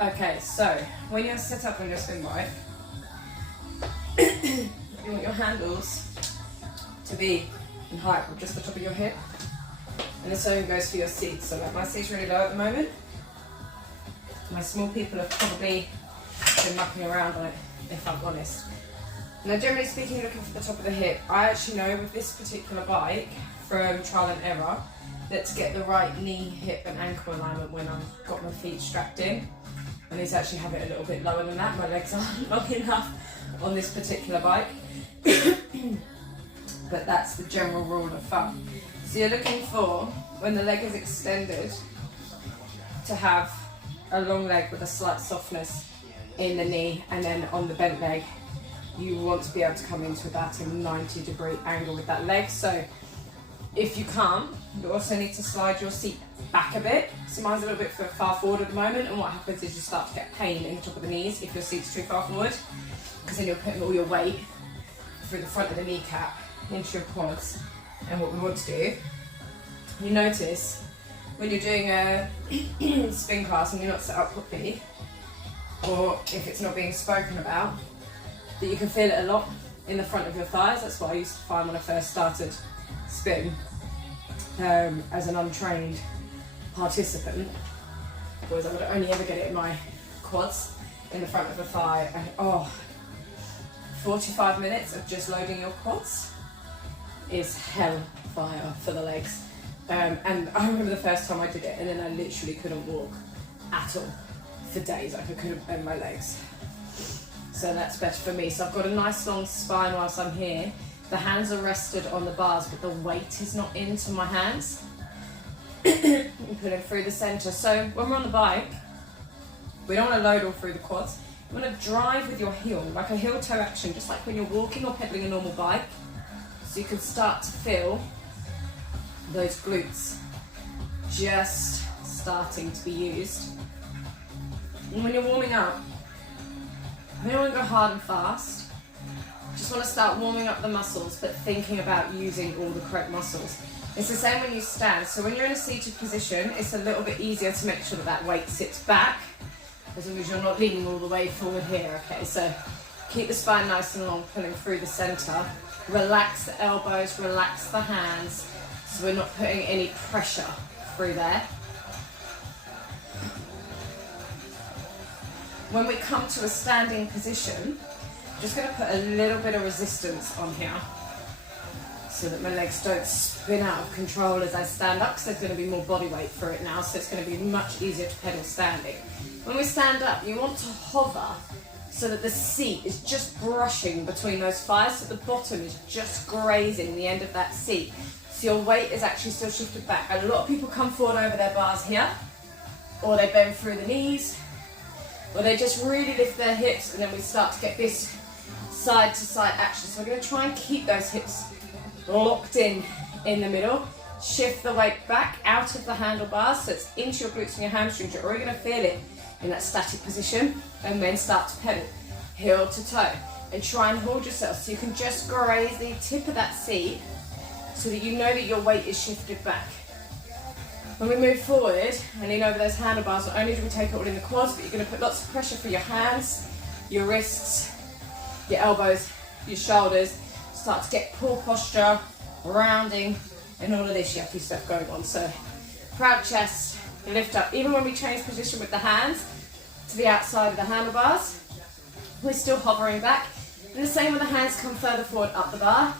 Okay, so when you're set up on your spin bike, you want your handles to be in height with just the top of your hip. And the same goes for your seat. So like my seat's really low at the moment. My small people have probably been mucking around on it, if I'm honest. Now generally speaking, you're looking for the top of the hip. I actually know with this particular bike, from trial and error, that to get the right knee, hip and ankle alignment when I've got my feet strapped in, I need to actually have it a little bit lower than that. My legs aren't long enough on this particular bike. But that's the general rule of thumb. So you're looking for, when the leg is extended, to have a long leg with a slight softness in the knee, and then on the bent leg, you want to be able to come into about a 90-degree angle with that leg. So if you can't, you also need to slide your seat back a bit. So mine's a little bit far forward at the moment, and what happens is you start to get pain in the top of the knees if your seat's too far forward, because then you're putting all your weight through the front of the kneecap into your quads. And what we want to do, you notice when you're doing a spin class and you're not set up properly, or if it's not being spoken about, that you can feel it a lot in the front of your thighs. That's what I used to find when I first started spin as an untrained participant, was I would only ever get it in my quads, in the front of the thigh, and 45 minutes of just loading your quads is hellfire for the legs. And I remember the first time I did it, and then I literally couldn't walk at all for days. Like I couldn't bend my legs. So that's better for me. So I've got a nice long spine whilst I'm here. The hands are rested on the bars, but the weight is not into my hands. And pulling through the center. So when we're on the bike, we don't want to load all through the quads. You want to drive with your heel, like a heel toe action, just like when you're walking or pedaling a normal bike. So you can start to feel those glutes just starting to be used. And when you're warming up, you don't want to go hard and fast. Just want to start warming up the muscles, but thinking about using all the correct muscles. It's the same when you stand. So when you're in a seated position, it's a little bit easier to make sure that that weight sits back, as long as you're not leaning all the way forward here. Okay, so keep the spine nice and long, pulling through the center. Relax the elbows, relax the hands, so we're not putting any pressure through there. When we come to a standing position, I'm just going to put a little bit of resistance on here so that my legs don't spin out of control as I stand up, because there's going to be more body weight for it now, so it's going to be much easier to pedal standing. When we stand up, you want to hover so that the seat is just brushing between those thighs, so the bottom is just grazing the end of that seat. So your weight is actually still shifted back. A lot of people come forward over their bars here, or they bend through the knees, or they just really lift their hips, and then we start to get this side to side action. So we're going to try and keep those hips locked in the middle. Shift the weight back out of the handlebars, so it's into your glutes and your hamstrings. You're already going to feel it in that static position, and then start to pedal heel to toe, and try and hold yourself so you can just graze the tip of that seat, so that you know that your weight is shifted back. When we move forward and lean over those handlebars, not only do we take it all in the quads, but you're going to put lots of pressure for your hands, your wrists, your elbows, your shoulders. Start to get poor posture, rounding, and all of this yucky stuff going on. So proud chest, lift up. Even when we change position with the hands to the outside of the handlebars, we're still hovering back. And the same when the hands come further forward up the bar.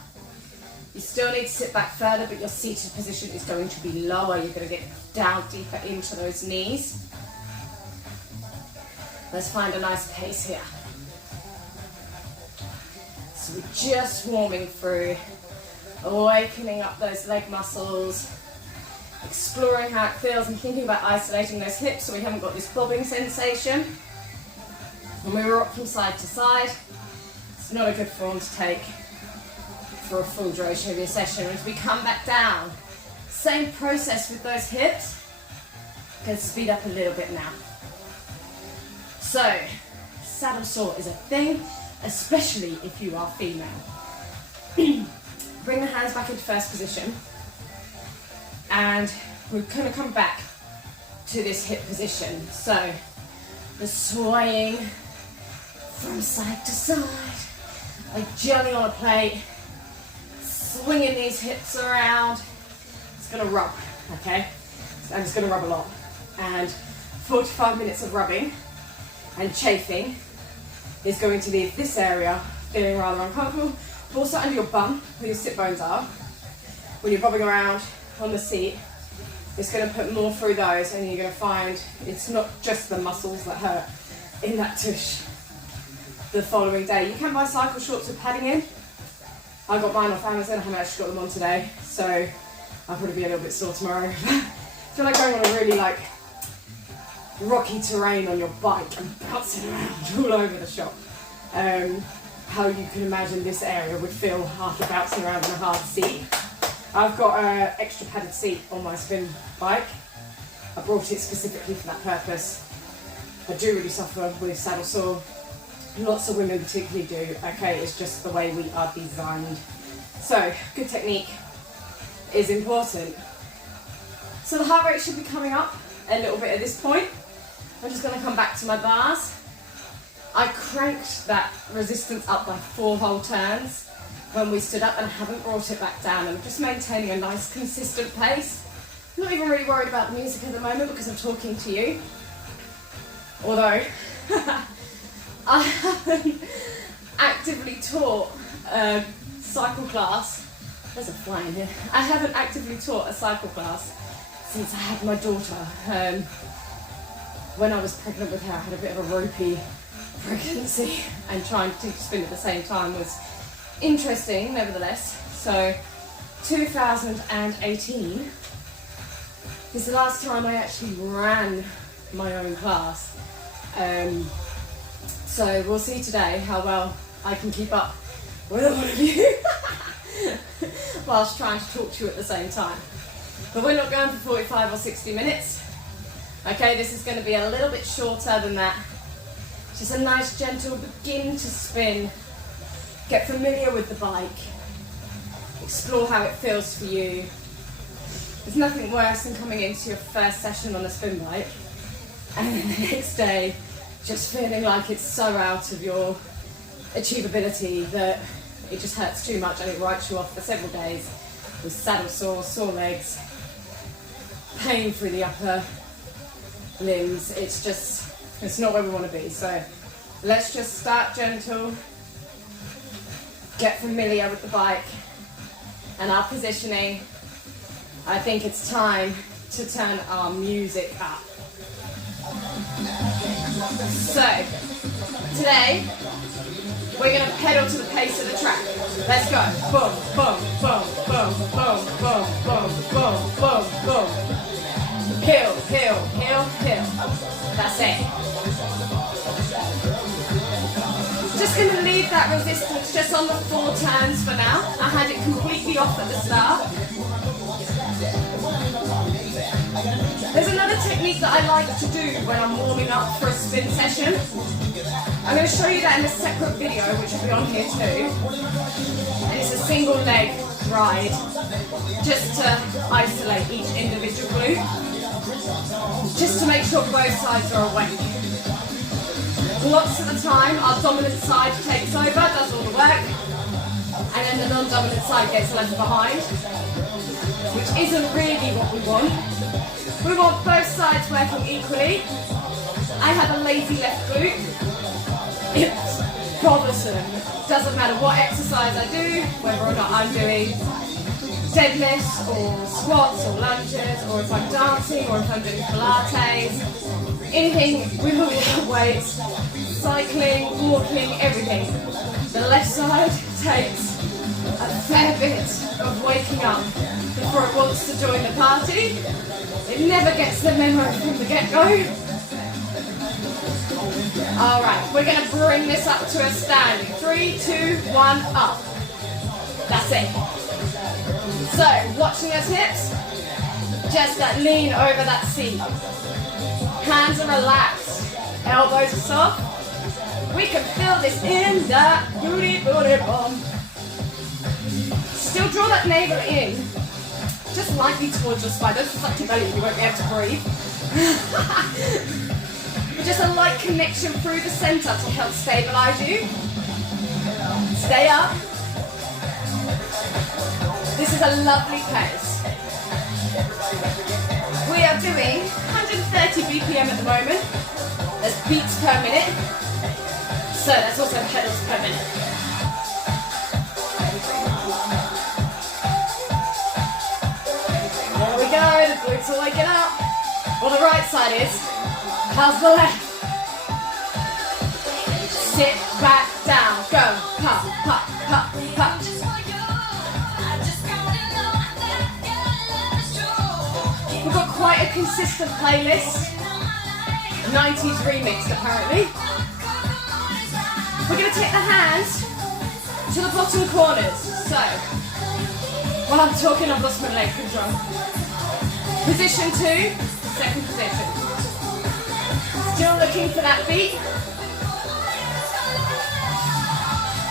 You still need to sit back further, but your seated position is going to be lower. You're going to get down deeper into those knees. Let's find a nice pace here. So we're just warming through, awakening up those leg muscles, exploring how it feels, and thinking about isolating those hips so we haven't got this bobbing sensation. When we rock from side to side, it's not a good form to take for a full duration of your session. As we come back down, same process with those hips. Can speed up a little bit now. So, saddle sore is a thing, especially if you are female. Bring the hands back into first position, and we're going to come back to this hip position. So the swaying from side to side, like jelly on a plate, swinging these hips around. It's gonna rub, okay? I'm just gonna rub a lot. And 45 minutes of rubbing and chafing is going to leave this area feeling rather uncomfortable, but also under your bum, where your sit bones are. When you're bobbing around on the seat, it's going to put more through those, and you're going to find it's not just the muscles that hurt in that tush the following day. You can buy cycle shorts with padding in. I got mine off Amazon. I haven't actually got them on today, so I'll probably be a little bit sore tomorrow. I feel like going on a really like rocky terrain on your bike and bouncing around all over the shop. How you can imagine this area would feel after bouncing around in a hard seat. I've got an extra padded seat on my spin bike. I brought it specifically for that purpose. I do really suffer with saddle sore. Lots of women particularly do. Okay, it's just the way we are designed. So, good technique is important. So the heart rate should be coming up a little bit at this point. I'm just going to come back to my bars. I cranked that resistance up by 4 whole turns when we stood up, and I haven't brought it back down. I'm just maintaining a nice consistent pace. I'm not even really worried about the music at the moment because I'm talking to you. Although I haven't actively taught a cycle class. There's a fly in here. I haven't actively taught a cycle class since I had my daughter. When I was pregnant with her, I had a bit of a ropey pregnancy, and trying to spin at the same time was interesting nevertheless. So 2018 is the last time I actually ran my own class. So we'll see today how well I can keep up with all of you whilst trying to talk to you at the same time. But we're not going for 45 or 60 minutes. Okay, this is going to be a little bit shorter than that. Just a nice gentle begin to spin. Get familiar with the bike. Explore how it feels for you. There's nothing worse than coming into your first session on a spin bike and then the next day just feeling like it's so out of your achievability that it just hurts too much and it writes you off for several days with saddle sore, sore legs, pain through the upper limbs. It's not where we want to be. So let's just start gentle, get familiar with the bike and our positioning. I think it's time to turn our music up. So today we're going to pedal to the pace of the track. Let's go. Boom, boom, boom, boom, boom, boom, boom, boom, boom, boom. Hill, hill, hill, hill. That's it. Just going to leave that resistance just on the 4 turns for now. I had it completely off at the start. There's another technique that I like to do when I'm warming up for a spin session. I'm going to show you that in a separate video, which will be on here too. And it's a single leg ride, just to isolate each individual glute, just to make sure both sides are awake. Lots of the time, our dominant side takes over, does all the work, and then the non-dominant side gets left behind, which isn't really what we want. We want both sides working equally. I have a lazy left glute. It's bothersome. Doesn't matter what exercise I do, whether or not I'm doing deadlifts or squats or lunges, or if I'm dancing or if I'm doing Pilates, anything with all the weights, cycling, walking, everything. The left side takes a fair bit of waking up before it wants to join the party. It never gets the memo from the get-go. Alright, we're going to bring this up to a standing. 3, 2, 1, up. That's it. So, watching those hips, just that lean over that seat. Hands are relaxed, elbows are soft. We can feel this in that booty bum. Still draw that navel in, just lightly towards your spine. Don't just tuck your belly, you won't be able to breathe. but just a light connection through the center to help stabilize you. Stay up. This is a lovely pace. We are doing 130 BPM at the moment. That's beats per minute. So that's also pedals per minute. There we go, the glutes are waking up. Well, the right side is. How's the left? Sit back down. Go. Pop, pop, pop, pop. We've got quite a consistent playlist. 90s remixed apparently. We're going to take the hands to the bottom corners. So, while I'm talking, I've lost my leg control. Position 2, second position. Still looking for that beat.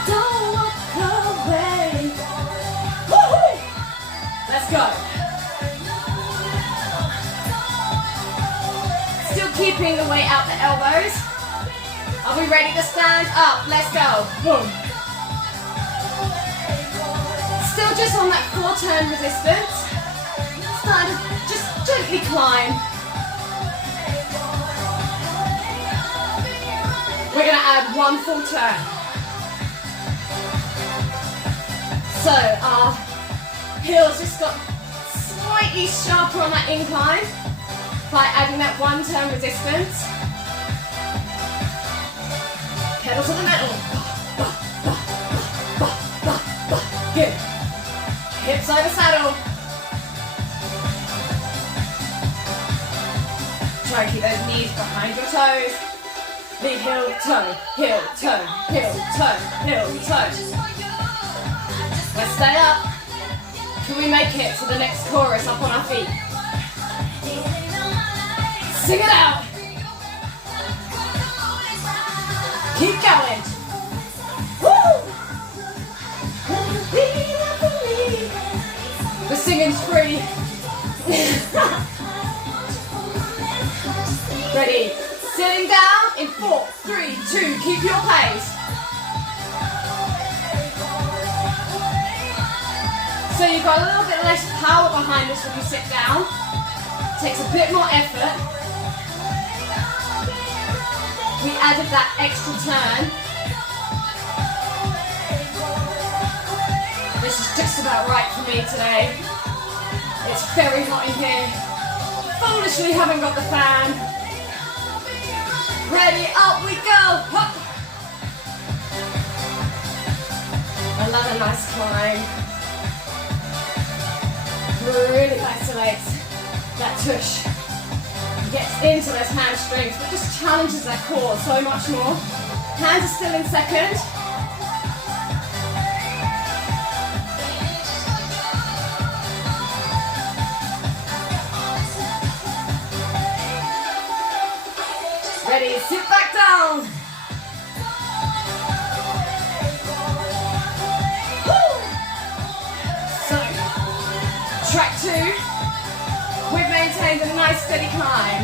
Don't walk away. Woo-hoo! Let's go. Still keeping the weight out the elbows. Are we ready to stand up? Let's go. Boom. Still just on that 4-turn resistance. Starting to just gently climb. We're going to add 1 full turn. So our heels just got slightly sharper on that incline by adding that 1 turn resistance. Pedal to the metal. Good. Hips over saddle. Try and keep those knees behind your toes. Lead heel, toe, heel, toe, heel, toe, heel, toe. Let's stay up. Can we make it to the next chorus up on our feet? Sing it out. Keep going. Woo! The singing's free. Ready? Sitting down in 4, 3, 2. Keep your pace. So you've got a little bit less power behind us when you sit down. Takes a bit more effort. We added that extra turn. This is just about right for me today. It's very hot in here. Foolishly haven't got the fan. Ready, up we go. Hop. Another nice climb. Really isolates that tush. Gets into those hamstrings, but just challenges that core so much more. Hands are still in second. Ready, sit back down. Woo! So, track 2, we've maintained a nice steady climb.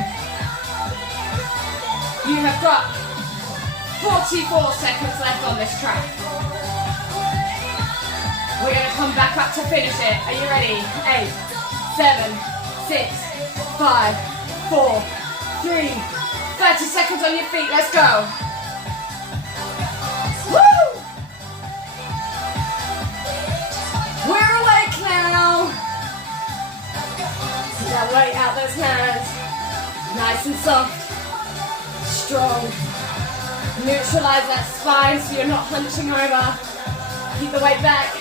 You have got 44 seconds left on this track. We're going to come back up to finish it. Are you ready? 8, 7, 6, 5, 4, 3, 30 seconds on your feet, let's go. Woo! We're awake now. Now weight out those hands. Nice and soft. Strong. Neutralize that spine so you're not hunching over. Keep the weight back.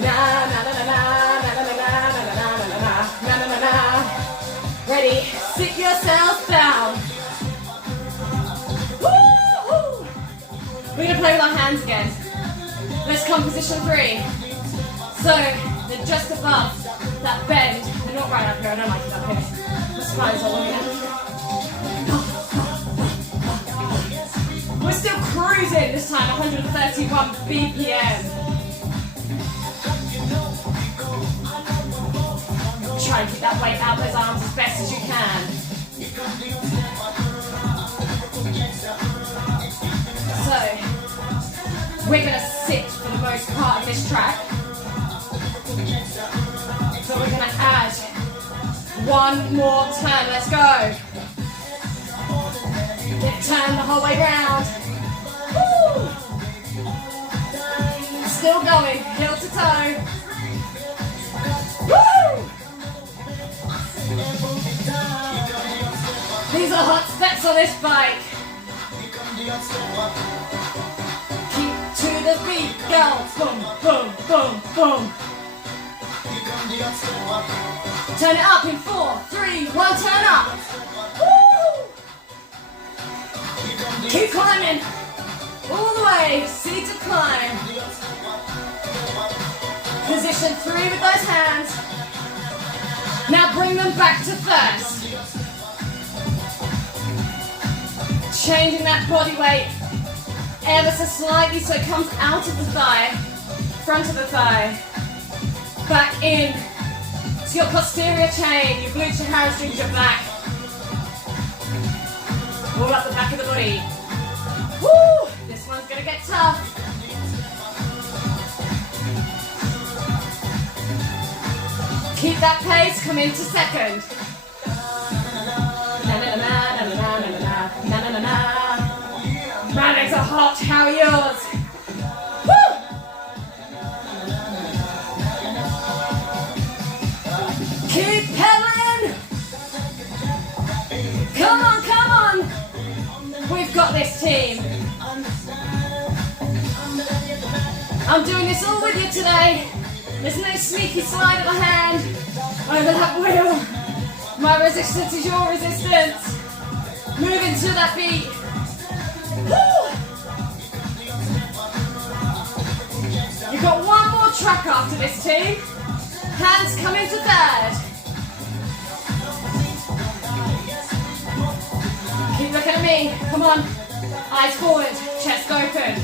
Na na na na na na na na na na na na na na. Ready? Sit yourself down. Woo-hoo! We're going to play with our hands again. Let's come position 3. So they're just above that bend. They're not right up here. I don't like it up here. The spine's all looking at. We're still cruising this time. 131 BPM. Try and keep that weight out those arms as best as you can. We're going to sit for the most part of this track. So we're going to add one more turn. Let's go. Turn the whole way round. Woo! Still going, heel to toe. Woo! These are hot steps on this bike. Keep to the beat, go. Boom, boom, boom, boom. Turn it up in 4, 3, 1, turn up. Woo! Keep climbing. All the way, seat to climb. Position 3 with those hands. Now bring them back to first. Changing that body weight ever so slightly so it comes out of the thigh, front of the thigh, back in to your posterior chain, your glutes, your hamstrings, your back. All up the back of the body. Woo! This one's gonna get tough. Keep that pace, come into second. My legs are hot, how are yours? Woo! Keep pedaling! Come on, come on! We've got this, team. I'm doing this all with you today. There's no sneaky slide of the hand over that wheel. My resistance is your resistance. Moving to that beat. Woo! You've got one more track after this, team. Hands come into third. Keep looking at me. Come on. Eyes forward, chest open.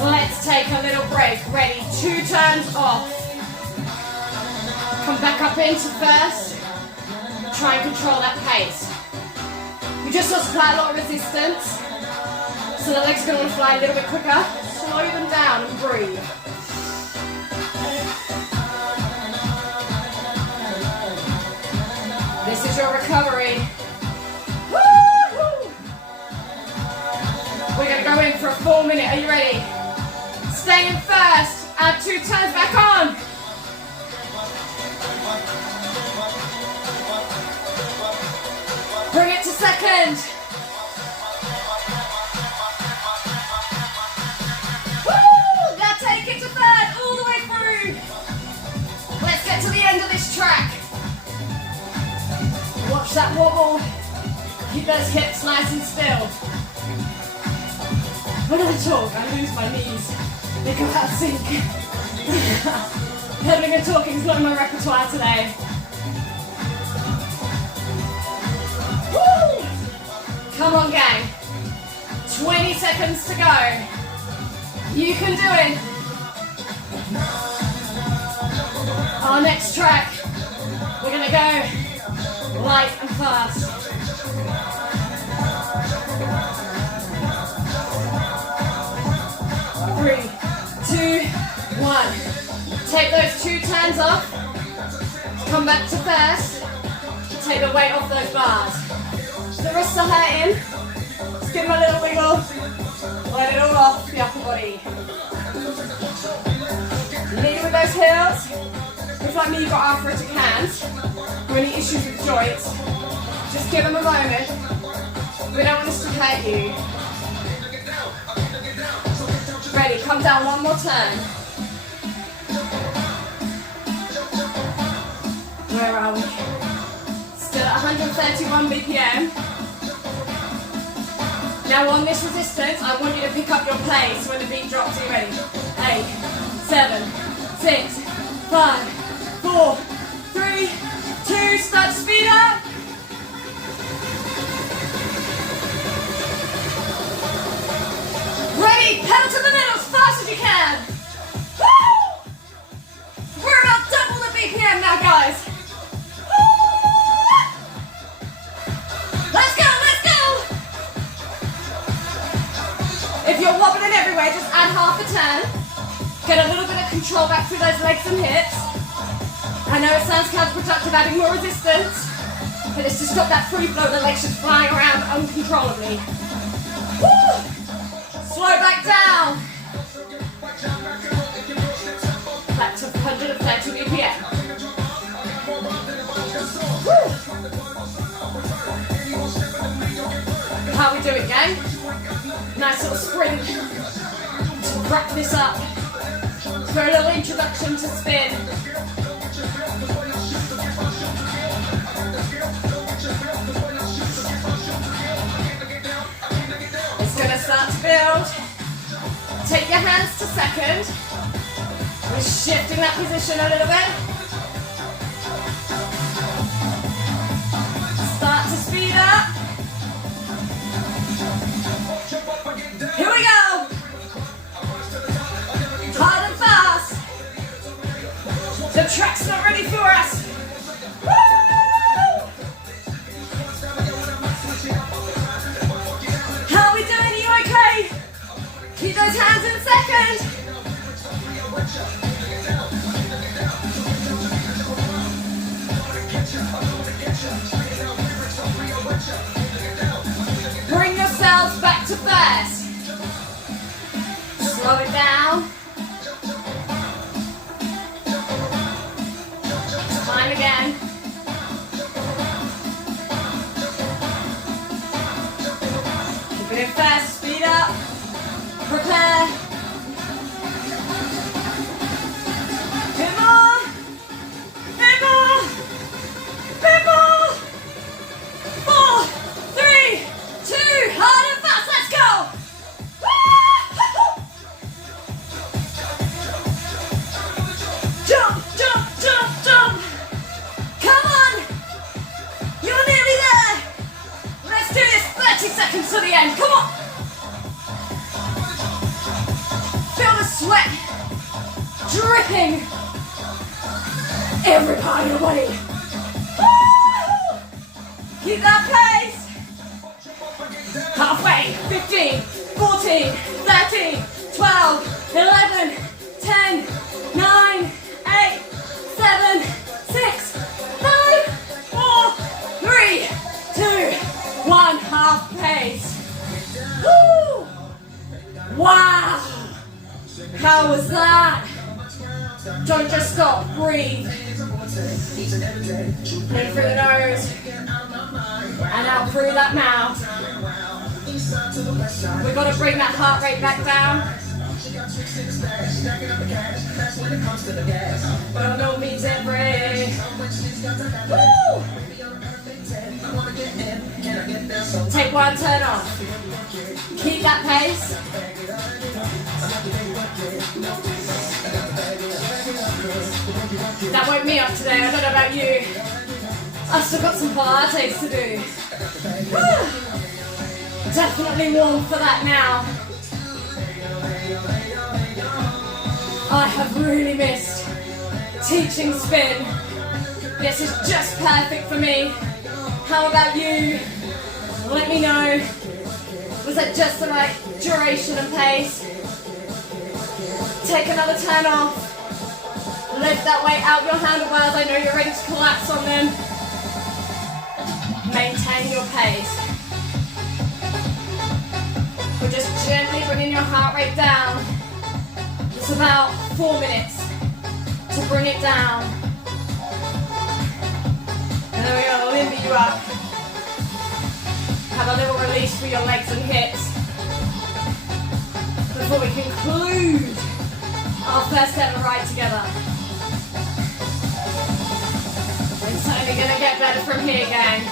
Let's take a little break. Ready? 2 turns off. Come back up into first. Try and control that pace. You just lost quite a lot of resistance. So the legs are going to want to fly a little bit quicker. Slow them down and breathe. This is your recovery. Woo-hoo! We're going to go in for a 4 minute. Are you ready? Stay in first. Add 2 turns back on. Bring it to second. Woo! Now take it to third, all the way through. Let's get to the end of this track. Watch that wobble. Keep those hips nice and still. When I talk, I lose my knees. They go out of sync. Pedaling and talking is not in my repertoire today. Woo! Come on, gang. 20 seconds to go. You can do it. Our next track, we're going to go light and fast. 3, 2, 1. Take those 2 turns off. Come back to first. Take the weight off those bars. The wrists are hurting. Just give them a little wiggle. Let it all off the upper body. Lead with those heels. If like me you've got arthritic hands or any issues with joints, just give them a moment. We don't want this to hurt you. Ready, come down one more turn. Where are we? Still at 131 BPM. Now on this resistance, I want you to pick up your pace when the beat drops. Are you ready? 8, 7, 6, 5, 4, 3, 2, start to speed up. Ready, pedal to the middle as fast as you can. Woo! We're about double the BPM now, guys. Woo! Let's go, let's go. anyway, just add half a turn. Get a little bit of control back through those legs and hips. I know it sounds counterproductive adding more resistance, but it's to stop that free flow, the legs just flying around uncontrollably. Woo! Slow back down. Back to 130 BPM. Woo! How we doing, gang? Nice little sprint to wrap this up for a little introduction to spin. It's gonna start to build. Take your hands to second. We're shifting that position a little bit. Start to speed up. Here we go. Hard and fast. The track's not ready for us. Woo! How are we doing? Are you okay? Keep those hands in second. Bring yourselves back to first. Slow it down. Time again. Keep it in fast, speed up. Prepare. Bit more. Bit more. Bit more. 4, 3, 2, hard and fast, let's go. Jump, jump, jump, jump. Come on. You're nearly there. Let's do this. 30 seconds to the end. Come on. Feel the sweat dripping every part of your body. Keep that pace. Halfway. 15, 14, 13, 12, 11, 10, 9, 8, 7, 6, 5, 4, 3, 2, 1. Half pace. Woo! Wow! How was that? Don't just stop. Breathe. In through the nose and out through that mouth. We've got to bring that heart rate back down. By no means every. Woo! Take one turn off. Keep that pace. That woke me up today. I don't know about you. I've still got some Pilates to do. Woo! Definitely warm for that now. I have really missed teaching spin. This is just perfect for me. How about you? Let me know. Was that just the right duration and pace? Take another turn off. Lift that weight out your handlebars. I know you're ready to collapse on them. Maintain your pace. We're just gently bringing your heart rate down. It's about 4 minutes to bring it down. And then we're going to limber you up. Have a little release for your legs and hips before we conclude our first ever ride together. It's only going to get better from here, gang.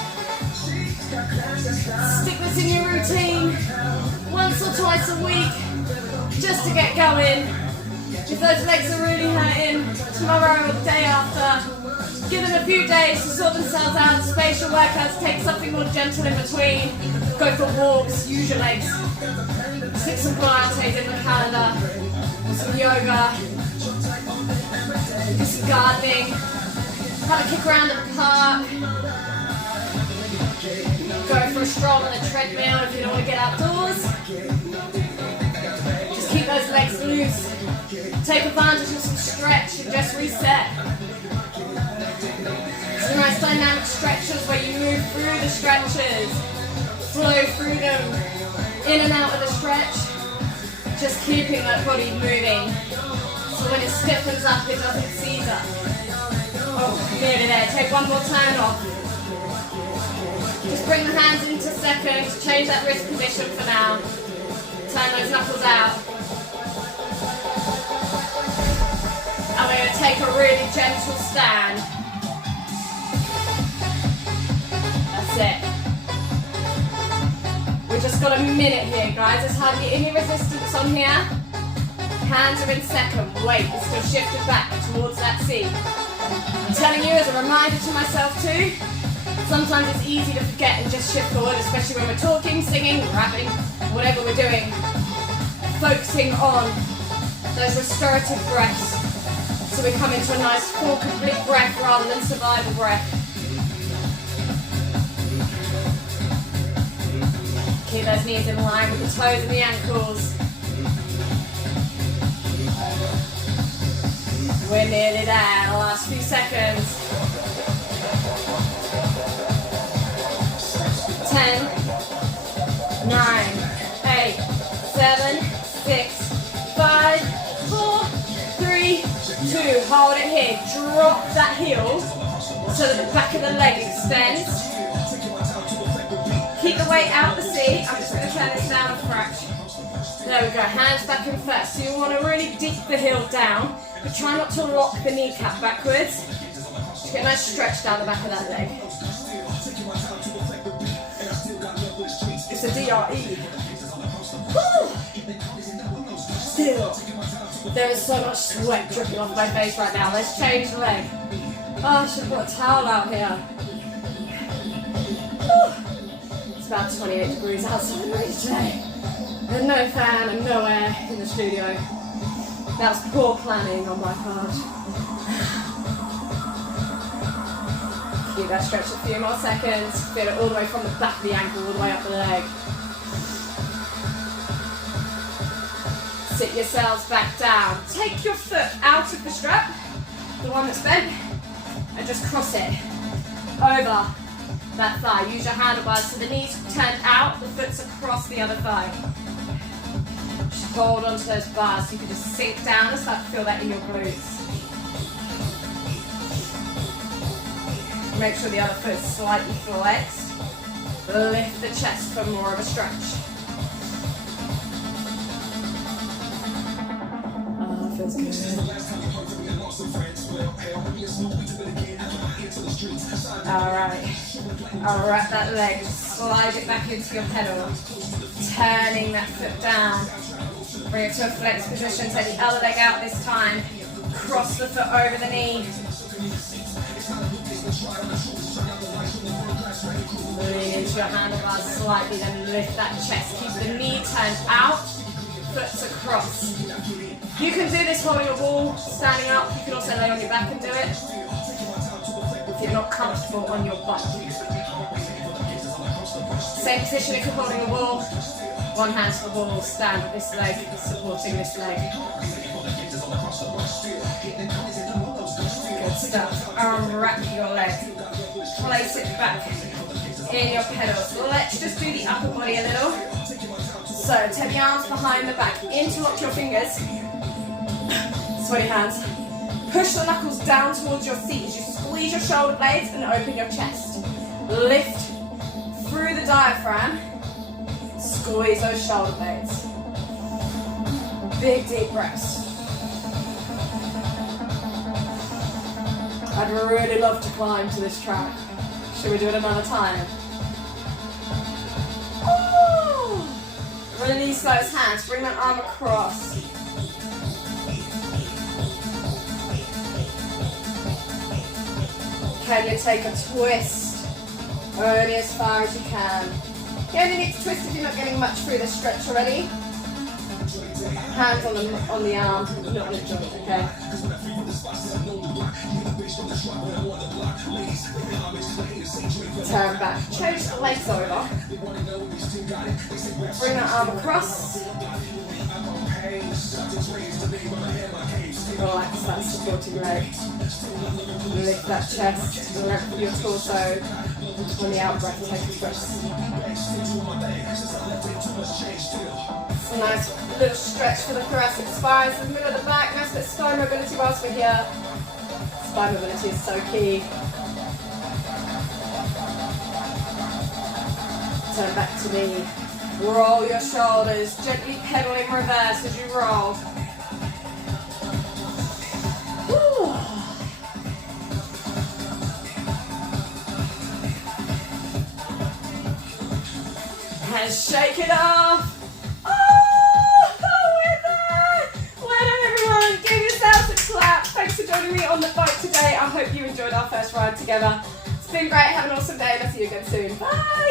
Stick this in your routine once or twice a week just to get going. If those legs are really hurting tomorrow or the day after, give them a few days to sort themselves out. Spatial workouts, take something more gentle in between. Go for walks, use your legs. Stick some Pilates in the calendar, some yoga, do some gardening, have a kick around in the park, go for a stroll on the treadmill if you don't want to get outdoors. Just keep legs loose. Take advantage of some stretch and just reset. Some nice dynamic stretches where you move through the stretches, flow through them, in and out of the stretch, just keeping that body moving. So when it stiffens up, it doesn't seize up. Oh, nearly there. Take one more turn off. Just bring the hands into second, change that wrist position for now. Turn those knuckles out. And we're going to take a really gentle stand. That's it. We've just got a minute here, guys. There's hardly any resistance on here. Hands are in second. Weight is still shifted back towards that seat. I'm telling you as a reminder to myself too, sometimes it's easy to forget and just shift forward, especially when we're talking, singing, rapping, whatever we're doing. Focusing on those restorative breaths. So we come into a nice full complete breath rather than survival breath. Keep those knees in line with the toes and the ankles. We're nearly there, the last few seconds. 10, 9, 8, 7, 6, 5, 4, 3, 2. Hold it here. Drop that heel so that the back of the leg extends. Keep the weight out the seat. I'm just going to turn this down a fraction. There we go. Hands back in first. So you want to really dip the heel down, but try not to lock the kneecap backwards. Just get a nice stretch down the back of that leg. It's a DRE. Woo! Still, there is so much sweat dripping off my face right now. Let's change the leg. Oh, I should have put a towel out here. Woo! It's about 28 degrees outside the range today. There's no fan and no air in the studio. That's poor planning on my part. Keep that stretch a few more seconds. Feel it all the way from the back of the ankle all the way up the leg. Sit yourselves back down. Take your foot out of the strap, the one that's bent, and just cross it over that thigh. Use your handlebars so the knees turn out, the foot's across the other thigh. Just hold onto those bars so you can just sink down and start to feel that in your glutes. Make sure the other foot is slightly flexed. Lift the chest for more of a stretch. Oh, feels good. Alright. I'll wrap that leg, slide it back into your pedal. Turning that foot down. Bring it to a flex position, take the other leg out this time. Cross the foot over the knee. Lean into your handlebars slightly, then lift that chest. Keep the knee turned out, foot's across. You can do this holding a wall, standing up. You can also lay on your back and do it if you're not comfortable on your butt. Same position if you're holding a wall. One hand to the wall, stand with this leg, supporting this leg. Good stuff. Unwrap your leg. Place it back in your pedals. Let's just do the upper body a little. So take the arms behind the back. Interlock your fingers. Sweaty hands. Push the knuckles down towards your seat as you squeeze your shoulder blades and open your chest. Lift through the diaphragm. Squeeze those shoulder blades. Big deep breaths. I'd really love to climb to this track. Should we do it another time? Ooh. Release those hands. Bring that arm across. Can you take a twist? Only as far as you can. You only need to twist if you're not getting much through the stretch already. Hands on the arm, not on the joint, okay? Turn back. Change the legs over. Bring that arm across. Relax that supporting leg. Lift that chest, lengthen your torso. On the out breath, take a breath. A nice little stretch for the thoracic spine, the middle of the back. Nice bit of spine mobility whilst we're here. Spine mobility is so key. Turn back to me. Roll your shoulders, gently pedal in reverse as you roll. Woo. And shake it off. Oh, we're there. Well done, everyone. Give yourselves a clap. Thanks for joining me on the bike today. I hope you enjoyed our first ride together. It's been great. Have an awesome day and I'll see you again soon. Bye.